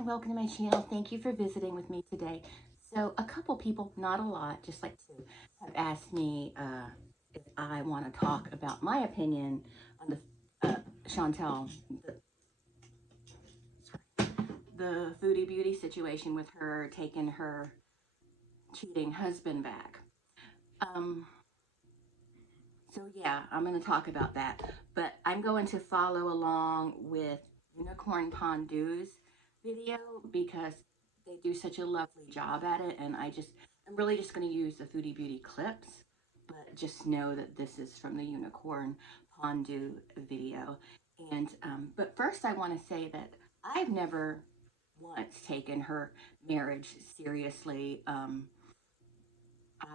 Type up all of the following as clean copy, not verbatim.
everyone, welcome to my channel. Thank you for visiting with me today. So a couple people, not a lot, just like two, have asked me if I want to talk about my opinion on Chantel, the Foodie Beauty situation with her taking her cheating husband back. Um, so yeah, I'm going to talk about that, but I'm going to follow along with Unicorn Pondu's video because they do such a lovely job at it, and I'm really just going to use the Foodie Beauty clips, but just know that this is from the Unicorn Pondu video. And but first I want to say that I've never once taken her marriage seriously.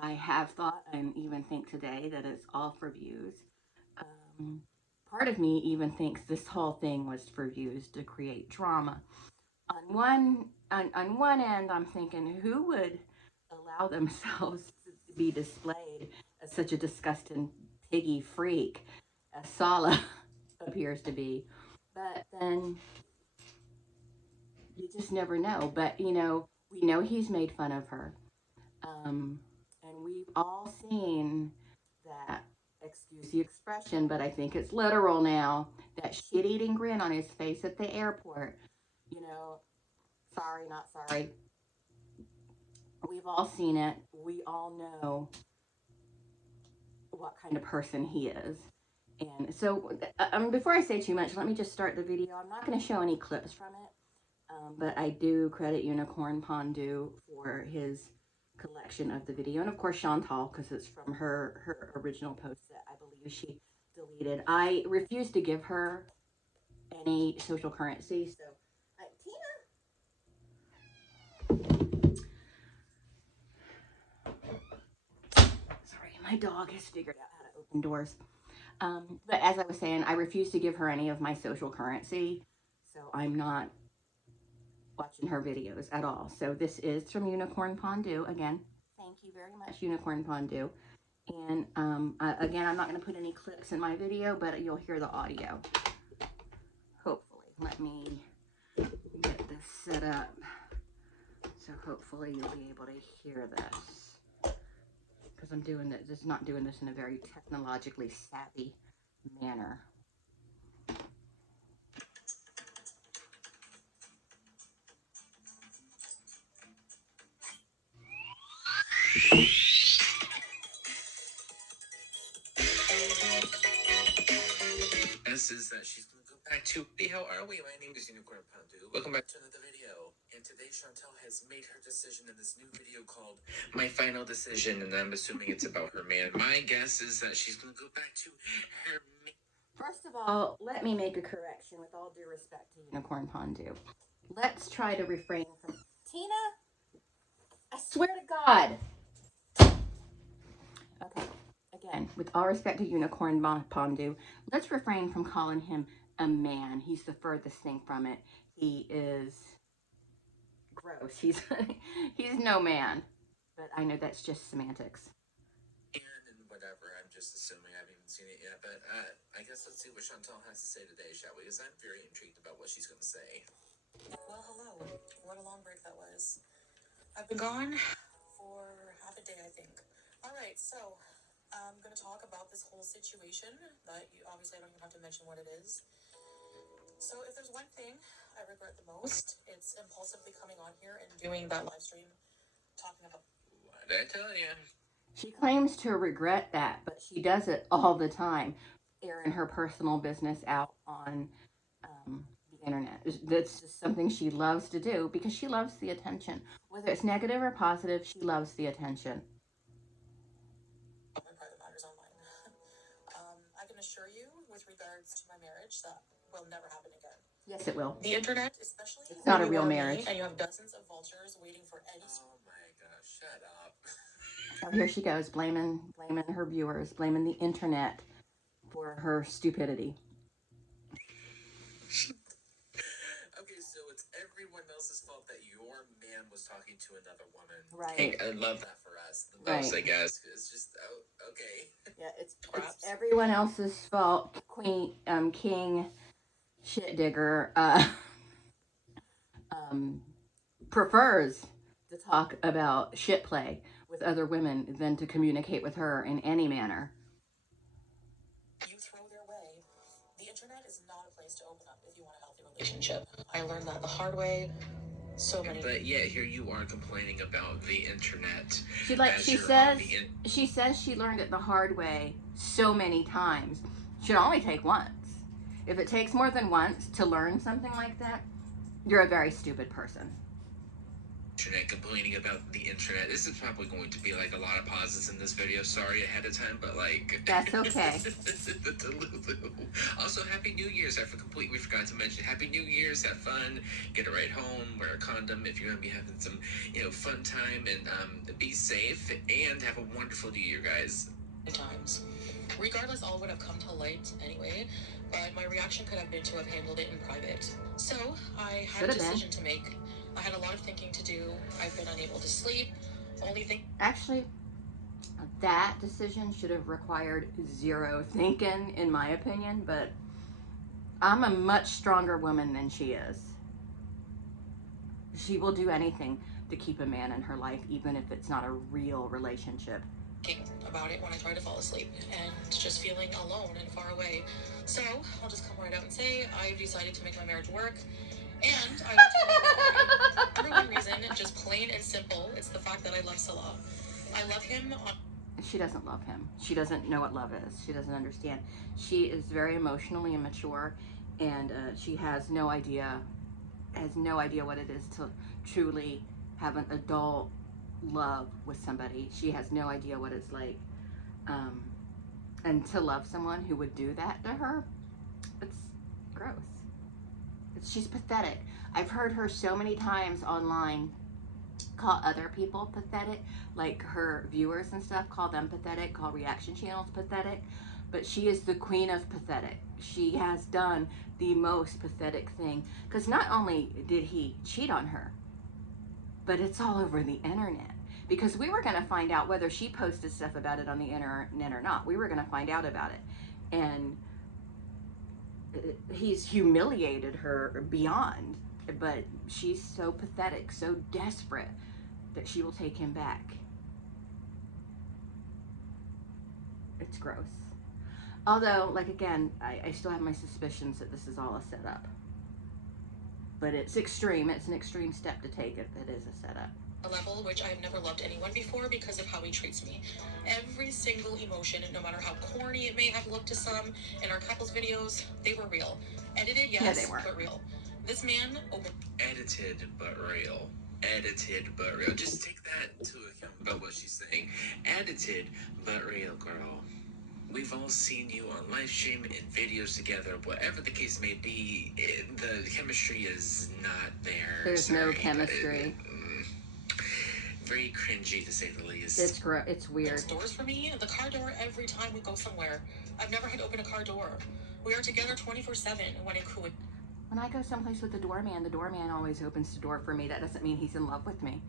I have thought and even think today that it's all for views. Um, Part of me even thinks this whole thing was for views to create drama. On one end, I'm thinking, who would allow themselves to be displayed as such a disgusting piggy freak as Sallah appears to be? But then you just never know. But we know he's made fun of her. And we've all seen that, excuse the expression, but I think it's literal now, that shit eating grin on his face at the airport. You know, sorry, not sorry. We've all seen it. We all know what kind of person he is. And so, before I say too much, let me just start the video. I'm not going to show any clips from it, but I do credit Unicorn Pondu for his collection of the video, and of course Chantal, because it's from her original post that I believe she deleted. I refuse to give her any social currency, so Tina, sorry, my dog has figured out how to open doors. But as I was saying, I refuse to give her any of my social currency, so I'm not watching her videos at all. So this is from Unicorn Pondu again. Thank you very much, Unicorn Pondu. And again, I'm not going to put any clips in my video, but you'll hear the audio. Hopefully. Let me get this set up. So hopefully you'll be able to hear this. Because I'm doing this, just not doing this in a very technologically savvy manner. Is that she's going to go back to, hey, how are we? My name is Unicorn Pandu. Welcome back to another video. And today Chantal has made her decision in this new video called My Final Decision, and I'm assuming it's about her man. My guess is that she's going to go back to her man. First of all, let me make a correction with all due respect to Unicorn Pondu. Let's try to refrain from... Tina? I swear to God. Okay, again, with all respect to Unicorn Pondu, let's refrain from calling him a man. He's the furthest thing from it. He is gross. He's no man. But I know that's just semantics. And whatever, I'm just assuming. I haven't even seen it yet. But I guess let's see what Chantal has to say today, shall we? Because I'm very intrigued about what she's going to say. Well, hello. What a long break that was. I've been gone for half a day, I think. All right, so I'm going to talk about this whole situation, but obviously I don't even have to mention what it is. So if there's one thing I regret the most, it's impulsively coming on here and doing that live stream talking about... What did I tell you? She claims to regret that, but she does it all the time, airing her personal business out on the internet. That's just something she loves to do because she loves the attention. Whether it's negative or positive, she loves the attention. My private matters online. I can assure you, with regards to my marriage, that will never happen again. Yes, it will. The internet, especially... It's not a real marriage. And you have dozens of vultures waiting for any... Oh my gosh, shut up. Oh, here she goes, blaming her viewers, blaming the internet for her stupidity. Okay, so it's everyone else's fault that your man was talking to another woman. Right. I love that for us the most, right. I guess. It's just, okay. Yeah, it's everyone else's fault. King shit digger prefers to talk about shit play with other women than to communicate with her in any manner. You throw their way. The internet is not a place to open up if you want a healthy relationship. I learned that the hard way. So many. But yeah, here you are complaining about the internet. She says she learned it the hard way so many times. Should only take once. If it takes more than once to learn something like that, you're a very stupid person. Internet, complaining about the internet. This is probably going to be like a lot of pauses in this video. Sorry ahead of time, but like that's okay. Also, Happy New Year's. We forgot to mention Happy New Year's. Have fun. Get a ride home. Wear a condom if you're gonna be having some, fun time, and be safe. And have a wonderful New Year, guys. Times. Regardless, all would have come to light anyway. But my reaction could have been to have handled it in private. So I had a decision to make. I had a lot of thinking to do. I've been unable to sleep. Actually, that decision should have required zero thinking, in my opinion, but I'm a much stronger woman than she is. She will do anything to keep a man in her life, even if it's not a real relationship. About it when I try to fall asleep and just feeling alone and far away. So I'll just come right out and say I've decided to make my marriage work. And I will tell you for one reason, just plain and simple. It's the fact that I love Sallah. I love him. She doesn't love him. She doesn't know what love is. She doesn't understand. She is very emotionally immature, and she has no idea what it is to truly have an adult love with somebody. She has no idea what it's like, and to love someone who would do that to her, it's gross. She's pathetic. I've heard her so many times online call other people pathetic, like her viewers and stuff, call them pathetic, call reaction channels pathetic, but she is the queen of pathetic. She has done the most pathetic thing, because not only did he cheat on her, but it's all over the internet, because we were going to find out whether she posted stuff about it on the internet or not. We were going to find out about it, and he's humiliated her beyond, but she's so pathetic, so desperate, that she will take him back. It's gross. Although, like, again, I still have my suspicions that this is all a setup. But it's extreme. It's an extreme step to take if it is a setup. A level which I have never loved anyone before because of how he treats me. Every single emotion, no matter how corny it may have looked to some in our couples videos, they were real. Edited, yes, yeah, they were. But real. This man edited but real. Edited but real. Just take that to account about what she's saying. Edited but real, girl. We've all seen you on live stream and videos together. Whatever the case may be, the chemistry is not there. There's no chemistry. Very cringy, to say the least. It's weird. Doors for me, the car door every time we go somewhere. I've never had to open a car door. We are together 24/7 when it could. When I go someplace with the doorman always opens the door for me. That doesn't mean he's in love with me.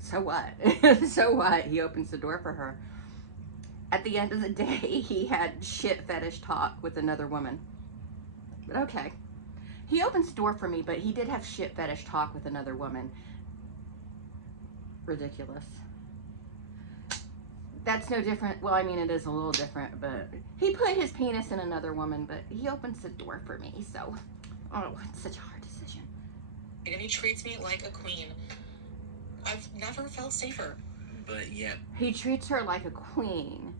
So what? So what? He opens the door for her. At the end of the day, he had shit fetish talk with another woman. But okay. He opens the door for me, but he did have shit fetish talk with another woman. Ridiculous. That's no different. Well, I mean, it is a little different, but he put his penis in another woman, but he opens the door for me, so, oh, it's such a hard decision. And he treats me like a queen. I've never felt safer. But yeah. He treats her like a queen,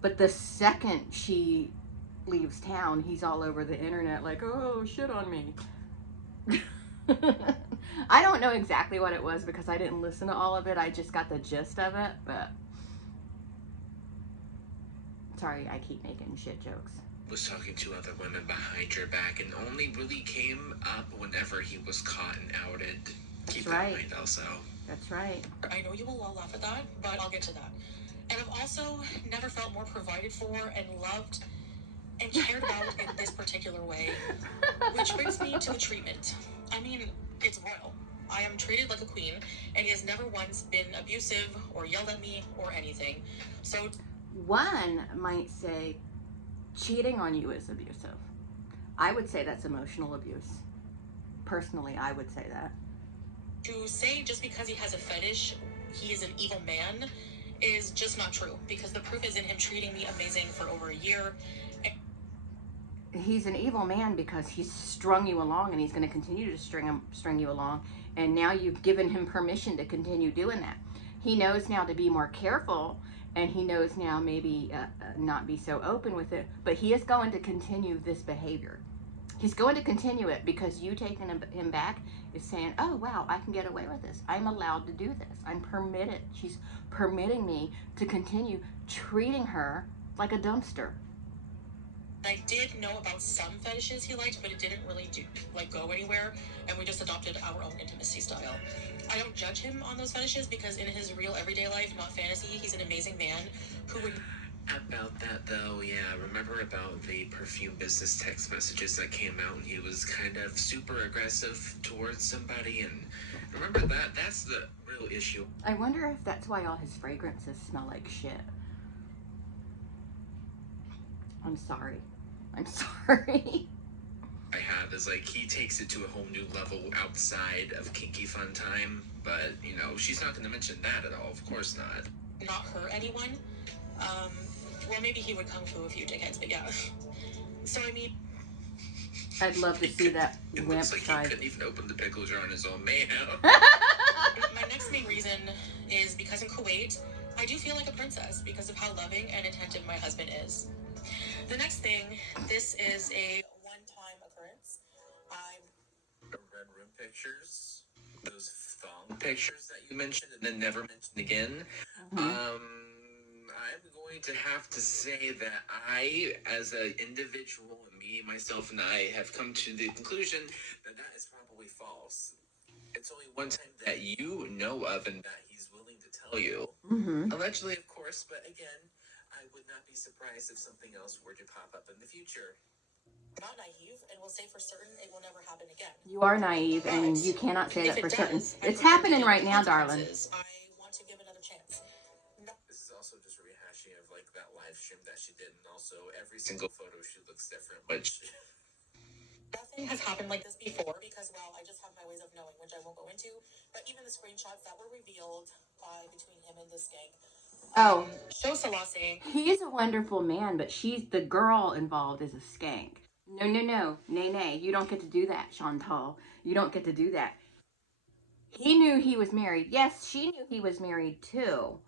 but the second she leaves town, he's all over the internet like, oh, shit on me. I don't know exactly what it was because I didn't listen to all of it. I just got the gist of it, but sorry, I keep making shit jokes. Was talking to other women behind your back and only really came up whenever he was caught and outed. Keep that in mind also. That's right. I know you will all laugh at that, but I'll get to that. And I've also never felt more provided for and loved and cared about in this particular way. Which brings me to the treatment. I mean, it's royal. I am treated like a queen, and he has never once been abusive or yelled at me or anything. So one might say cheating on you is abusive. I would say that's emotional abuse. Personally, I would say that. To say just because he has a fetish, he is an evil man is just not true, because the proof is in him treating me amazing for over a year. He's an evil man because he's strung you along, and he's going to continue to string you along, and now you've given him permission to continue doing that. He knows now to be more careful, and he knows now maybe not be so open with it, but he is going to continue this behavior. He's going to continue it because you taking him back is saying, oh, wow, I can get away with this. I'm allowed to do this. I'm permitted. She's permitting me to continue treating her like a dumpster. I did know about some fetishes he liked, but it didn't really go anywhere, and we just adopted our own intimacy style. I don't judge him on those fetishes because in his real everyday life, not fantasy, he's an amazing man who would... About that though, yeah, remember about the perfume business text messages that came out and he was kind of super aggressive towards somebody, and remember that? That's the real issue. I wonder if that's why all his fragrances smell like shit. I'm sorry. I'm sorry. I have is like he takes it to a whole new level outside of kinky fun time, but you know, she's not going to mention that at all. Of course not. Not hurt anyone. Well, maybe he would kung fu a few dickheads, but yeah. So I mean, I'd love to see that it wimp looks like try. he couldn't even open the pickle jar on his own man. My next main reason is because in Kuwait, I do feel like a princess because of how loving and attentive my husband is. The next thing, this is a one-time occurrence. The red room pictures, those thong pictures that you mentioned and then never mentioned again. I'm going to have to say that I, as an individual, and me, myself, and I have come to the conclusion that that is probably false. It's only one time that you know of and that he's willing to tell you. Allegedly, of course, but again, I would not be surprised if something else were to pop up in the future. I'm not naive and will say for certain it will never happen again. You are naive, and you cannot say that for certain. It's happening right now, darling. I want to give another chance. This is also just a rehashing of like that live stream that she did, and also every single photo she looks different, which nothing has happened like this before because, well, I just have my ways of knowing, which I won't go into. But even the screenshots that were revealed between him and this gang. Show Sallah saying he's a wonderful man, but the girl involved is a skank. No, nay. You don't get to do that, Chantal. You don't get to do that. He knew he was married. Yes, she knew he was married too.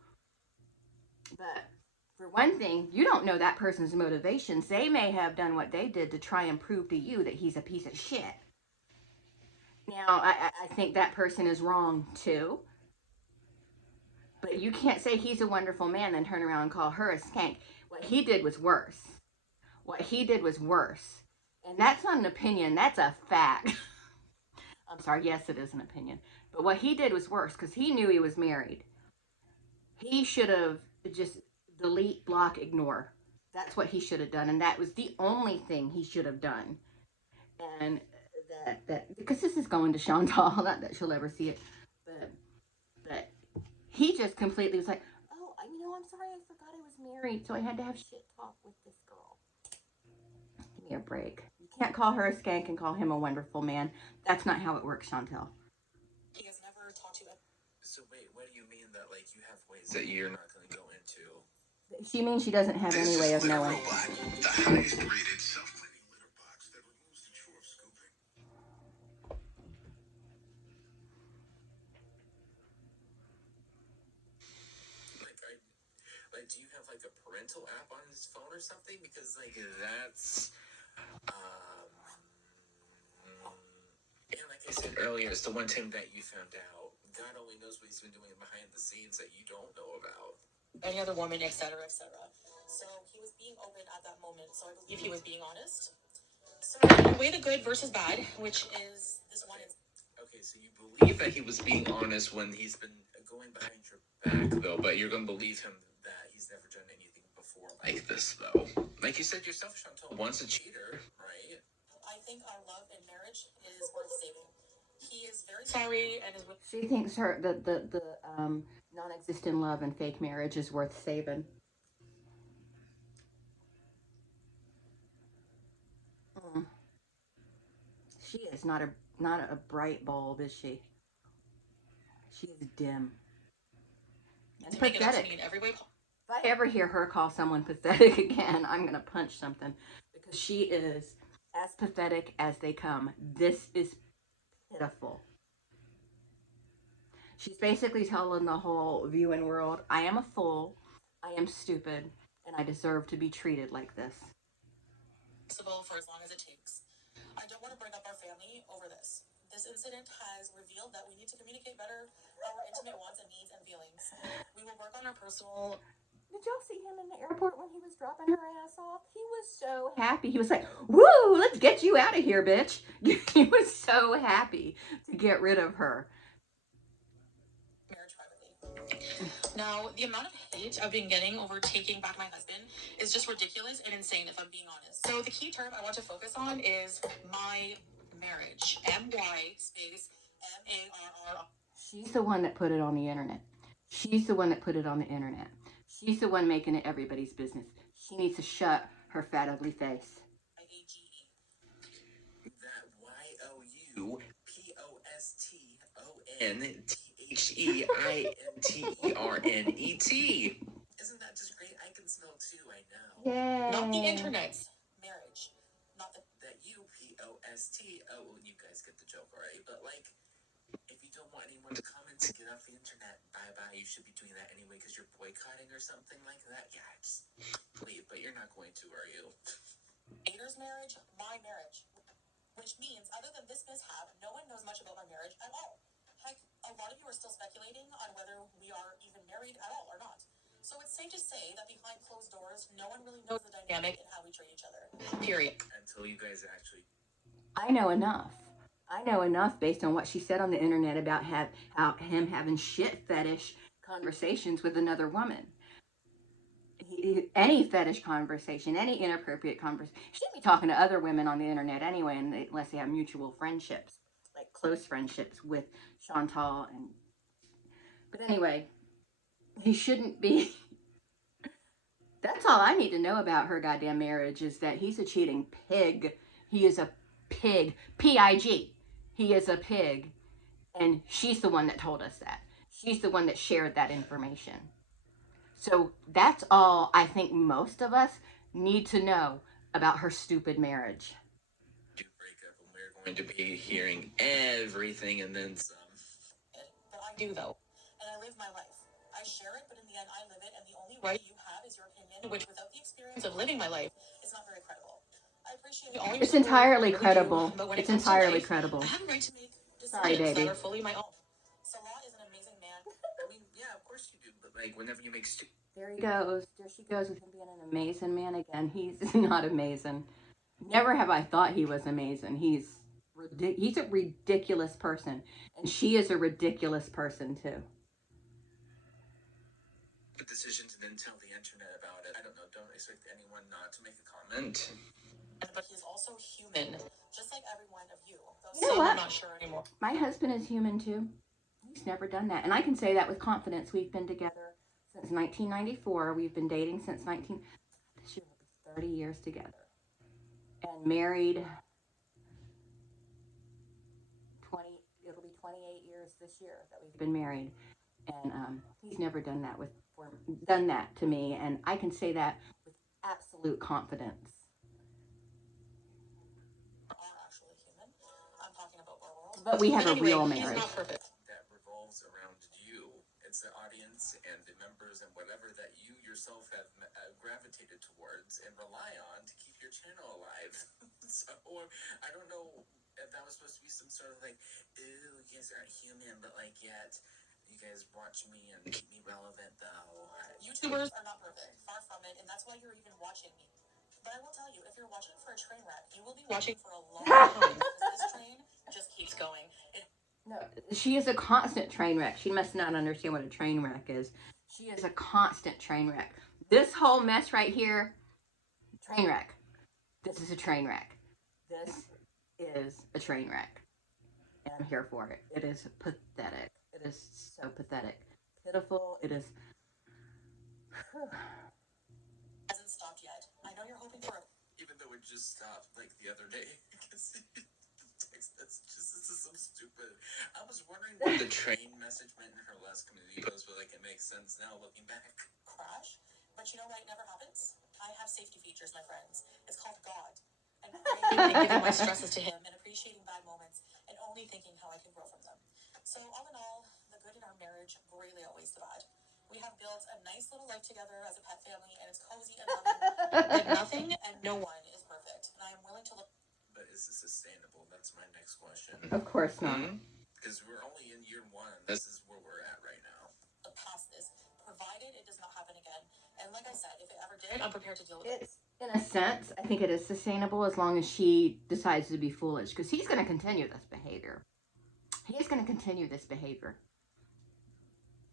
But for one thing, you don't know that person's motivations. They may have done what they did to try and prove to you that he's a piece of shit. Now, I think that person is wrong too. But you can't say he's a wonderful man and turn around and call her a skank. What he did was worse. And that's not an opinion, that's a fact. I'm sorry, yes, it is an opinion. But what he did was worse because he knew he was married. He should have just delete, block, ignore. That's what he should have done. And that was the only thing he should have done. And that because this is going to Chantal, not that she'll ever see it. But he just completely was like, oh, I'm sorry, I forgot I was married, so I had to have shit talk with this girl. Give me a break. You can't call her a skank and call him a wonderful man. That's not how it works, Chantal. he has never talked to you. So wait, what do you mean that like you have ways that you're not going to go into? She means she doesn't have any way of knowing. Robot, the highest rated self-cleaning litter box that removes the chore of scooping. Like, do you have like a parental app on his phone or something? Because like that's, and like I said earlier, it's the one time that you found out. God only knows what he's been doing behind the scenes that you don't know about. Any other woman, etc., etc. So he was being open at that moment. So I believe he was being honest. So weigh the good versus bad, which is this one. Okay, so you believe that he was being honest when he's been going behind your back, though, but you're gonna believe him that he's never done anything before like this, though. Like you said yourself, Chantal, once a cheater, right? I think our love in marriage is worth saving. He is very sorry and is. She thinks the non-existent love and fake marriage is worth saving. She is not a bright bulb, is she? She is dim and Make it up to pathetic. me in every way. If I ever hear her call someone pathetic again, I'm gonna punch something, because she is as pathetic as they come. This is pitiful. She's basically telling the whole viewing world, I am a fool, I am stupid, and I deserve to be treated like this. For as long as it takes. I don't want to break up our family over this. This incident has revealed that we need to communicate better our intimate wants and needs and feelings. We will work on our personal. Did y'all see him in the airport when he was dropping her ass off? He was so happy. He was like, woo, let's get you out of here, bitch. He was so happy to get rid of her. Marriage privately. Now, the amount of hate I've been getting over taking back my husband is just ridiculous and insane, if I'm being honest. So the key term I want to focus on is my marriage. MY space MARR. She's the one that put it on the internet. She's the one that put it on the internet. She's the one making it everybody's business. She needs to shut her fat, ugly face. That YOUPOSTONTHEINTERNET. Isn't that just great? I can smell too, I know. Yay. Not the internet's marriage. Not the UPOST. Oh, well, you guys get the joke, alright? But like, if you don't want anyone to comment to get off the internet, bye-bye. You should be doing that anyway because you're boycotting or something like that. Yeah, just leave, but you're not going to, are you? Ader's marriage, my marriage. Which means, other than this mishap, no one knows much about my marriage at all. Heck, a lot of you are still speculating on whether we are even married at all or not. So it's safe to say that behind closed doors, no one really knows the dynamic and how we treat each other. Period. Until you guys actually... I know enough. I know enough based on what she said on the internet about how him having shit fetish conversations with another woman. Any fetish conversation, any inappropriate conversation. She should be talking to other women on the internet anyway, unless they have mutual friendships, like close friendships with Chantal. But anyway, he shouldn't be. That's all I need to know about her goddamn marriage, is that he's a cheating pig. He is a pig. P-I-G. He is a pig. And she's the one that told us that. She's the one that shared that information. So that's all I think most of us need to know about her stupid marriage. Do break up, and we're going to be hearing everything and then some. But I do, though. And I live my life. I share it, but in the end, I live it, and the only right you have is your opinion, which without the experience of living my life is not very credible. I appreciate all your It's support, entirely really credible. do, but when It's it comes to entirely life, credible. I have a right to make Sorry, decisions baby. that are fully my own. Sallah is an amazing man. I mean, yeah, of course you do, but like, whenever you make There he goes. There she goes with him being an amazing man again. He's not amazing. Never have I thought he was amazing. He's a ridiculous person, and she is a ridiculous person too. decisions and then tell the internet about it. I don't know. Don't expect anyone not to make a comment. But he's also human, just like every one of you. Though You know some what? I'm not sure anymore. My husband is human too. He's never done that, and I can say that with confidence. We've been together since 1994. We've been dating since This year will be 30 years together, and married 20. It'll be 28 years this year that we've been married, and he's never done that to me, and I can say that with absolute confidence. Are actually human. I'm talking about our world. But we have a anyway, real he's marriage. not perfect. That revolves around you. It's the audience and the members and whatever that you yourself have gravitated towards and rely on to keep your channel alive. So, I don't know if that was supposed to be some sort of like, ooh, you guys aren't human, but like, yet you guys watch me and keep me relevant, though. YouTubers are not perfect, far from it, and that's why you're even watching me. But I will tell you, if you're watching for a train wreck, you will be watching for a long time, because this train just keeps going. No, she is a constant train wreck. She must not understand what a train wreck is. She is a constant train wreck. This whole mess right here, train wreck. This is a train wreck. This is a train wreck. And I'm here for it. It is pathetic. It is so pathetic. Pitiful. It is. Hasn't stopped yet. I know you're hoping for it. Even though it just stopped like the other day. Text messages. This is so stupid. I was wondering what the train message meant. makes sense now looking back. Crash, but you know what never happens? I have safety features, my friends. It's called God. And praying and giving my stresses to him and appreciating bad moments and only thinking how I can grow from them. So all in all, the good in our marriage greatly outweighs the bad. We have built a nice little life together as a pet family, and it's cozy and loving. But nothing and no one is perfect, and I am willing to look. But is it sustainable? That's my next question. Of course not. Because we're only in year 1. This is where we're at right now. Past this, provided it does not happen again. And like I said, if it ever did, I'm prepared to deal with it. It's, in a sense, I think it is sustainable as long as she decides to be foolish, because he's going to continue this behavior. He is going to continue this behavior.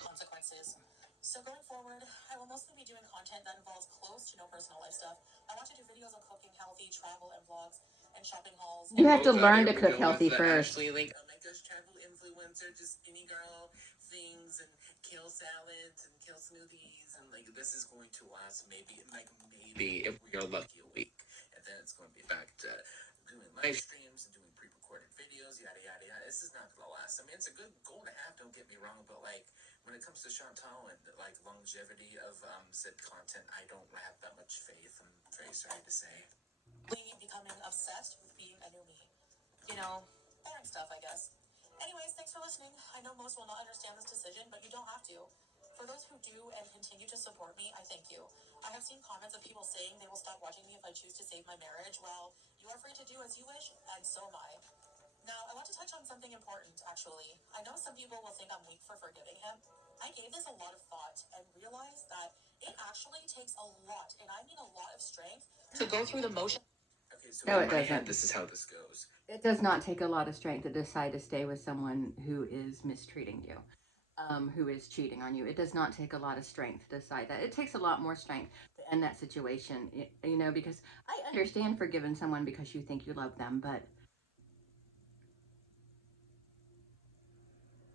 Consequences. So going forward, I will mostly be doing content that involves close to no personal life stuff. I want to do videos on cooking healthy, travel, and vlogs, and shopping hauls. You have to Oh, God, learn here to we cook go healthy with the first. Ashley, like, oh my gosh, travel influencer, just skinny girl things and kale salads and kale smoothies, and like this is going to last maybe if we are lucky a week, and then it's going to be back to doing live streams and doing pre-recorded videos, yada yada yada. This is not going to last. I mean, it's a good goal to have, don't get me wrong, but like when it comes to Chantal and like longevity of said content, I don't have that much faith. I'm very sorry to say. Becoming obsessed with being a new me. You know, boring stuff, I guess. Anyways, thanks for listening. I know most will not understand this decision, but you don't have to. For those who do and continue to support me, I thank you. I have seen comments of people saying they will stop watching me if I choose to save my marriage. Well, you are free to do as you wish, and so am I. Now, I want to touch on something important, actually. I know some people will think I'm weak for forgiving him. I gave this a lot of thought and realized that it actually takes a lot, and I mean a lot of strength, to go through the motion. Okay, so No, in it my doesn't. head, this is how this goes. It does not take a lot of strength to decide to stay with someone who is mistreating you, who is cheating on you. It does not take a lot of strength to decide that. It takes a lot more strength to end that situation, you know, because I understand forgiving someone because you think you love them, but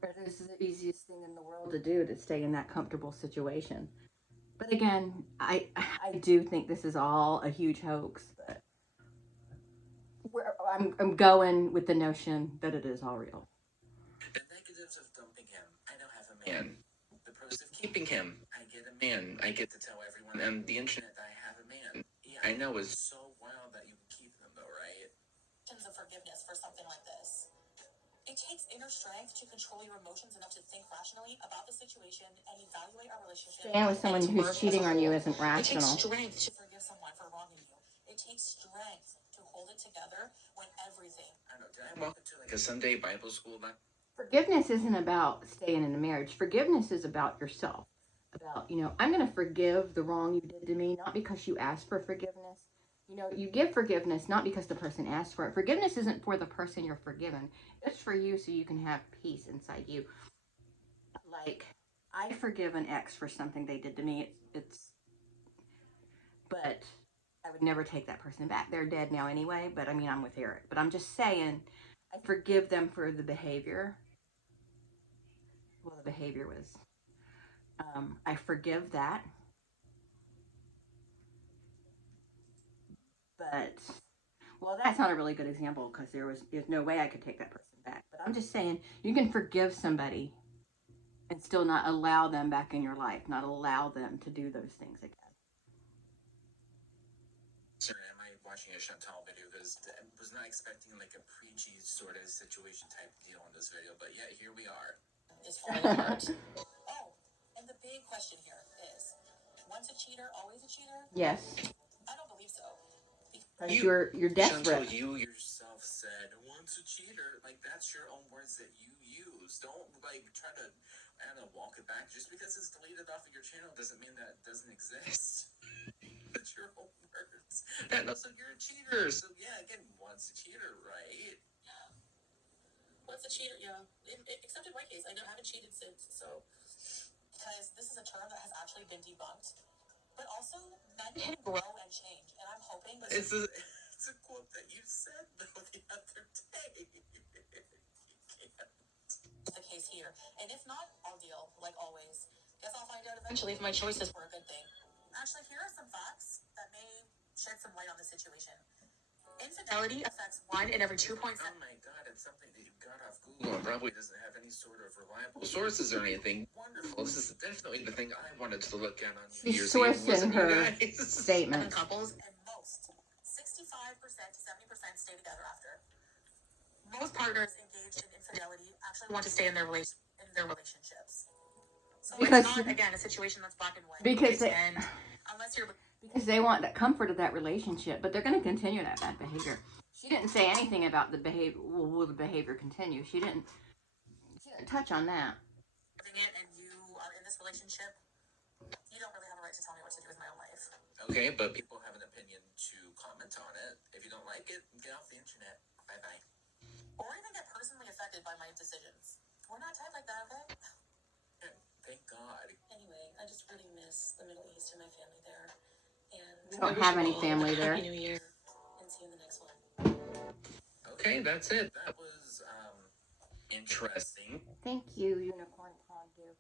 it is the easiest thing in the world to do, to stay in that comfortable situation. But again, I do think this is all a huge hoax, but I'm going with the notion that it is all real. The negatives of dumping him, I now have a man. The pros of keeping him, I get a man. I get to tell everyone on the internet that I have a man. Yeah, I know, it's so wild that you would keep him though, right? Of forgiveness for something like this. It takes inner strength to control your emotions enough to think rationally about the situation and evaluate our relationship. Staying with someone who's cheating on you isn't It takes rational. strength to forgive someone for wronging you. It takes strength to hold it together when everything. I don't know, did I walk into like a Sunday Bible school? Forgiveness isn't about staying in a marriage. Forgiveness is about yourself. About, you know, I'm going to forgive the wrong you did to me, not because you asked for forgiveness. You know, you give forgiveness not because the person asked for it. Forgiveness isn't for the person you're forgiven. It's for you so you can have peace inside you. Like, I forgive an ex for something they did to me. But I would never take that person back. They're dead now anyway, but I mean, I'm with Eric. But I'm just saying, I forgive them for the behavior. Well, the behavior was, I forgive that. But, well, that's not a really good example because there's no way I could take that person back. But I'm just saying, you can forgive somebody and still not allow them back in your life, not allow them to do those things again. Sorry, am I watching a Chantal video? Because I was not expecting like a preachy sort of situation type deal on this video, but yeah, here we are. Is falling apart. Oh, and the big question here is, once a cheater, always a cheater? Yes. I don't believe so. Because you're desperate. Chantal, you yourself said, once a cheater, like that's your own words that you use. Don't like try to, I don't know, walk it back. Just because it's deleted off of your channel doesn't mean that it doesn't exist. That's your own words. And also, you're a cheater. So yeah, again, once a cheater, right? Once a cheater, yeah. Except in my case, I haven't cheated since, so. Because this is a term that has actually been debunked. But also, men can grow and change, and I'm hoping that it's a quote that you said though the other day. The case here, and if not, I'll deal like always. Guess I'll find out eventually if my choices were a good thing. Actually, here are some facts that may shed some light on the situation. Infidelity affects 1 in every 2.7. Oh my god, it's something that you got off Google. someone probably doesn't have any sort of reliable sources or anything. Wonderful. This is definitely the thing I wanted to look at on New She's Year's Eve, sourcing wasn't you her guys? statements. Couples, and most 65% to 70% stay together after. Most partners engaged in infidelity actually want to stay in their relationships. So Because- it's not, again, a situation that's black and white. Because Unless they want the comfort of that relationship, but they're going to continue that bad behavior. She didn't say anything about the behavior. Will the behavior continue? She didn't touch on that. It and you are in this relationship, you don't really have a right to tell me what to do with my own life. Okay, but people have an opinion to comment on it. If you don't like it, get off the internet. Bye-bye. Or even get personally affected by my decisions. We're not tight like that, okay? Thank God. Anyway, I just really miss the Middle East and my family there. And You don't have any family there. Happy New Year. And see you in the next one. Okay, that's it. That was interesting. Thank you, Unicorn Fondue.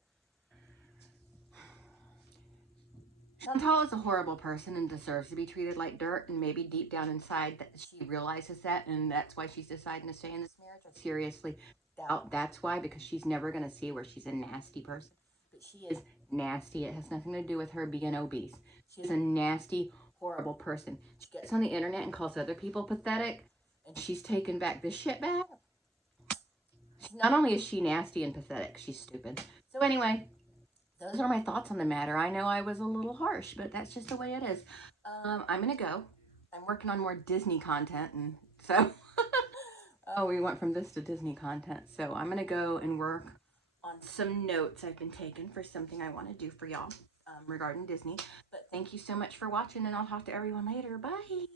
Chantal is a horrible person and deserves to be treated like dirt, and maybe deep down inside that she realizes that, and that's why she's deciding to stay in this marriage. I seriously doubt that's why, because she's never going to see where she's a nasty person. But she is nasty. It has nothing to do with her being obese. She's a nasty, horrible person. She gets on the internet and calls other people pathetic, and she's taken back this shit back. Not only is she nasty and pathetic, she's stupid. So anyway, those are my thoughts on the matter. I know I was a little harsh, but that's just the way it is. I'm going to go. I'm working on more Disney content, and so... oh, we went from this to Disney content. So I'm going to go and work on some notes I've been taking for something I want to do for y'all regarding Disney. But thank you so much for watching, and I'll talk to everyone later. Bye!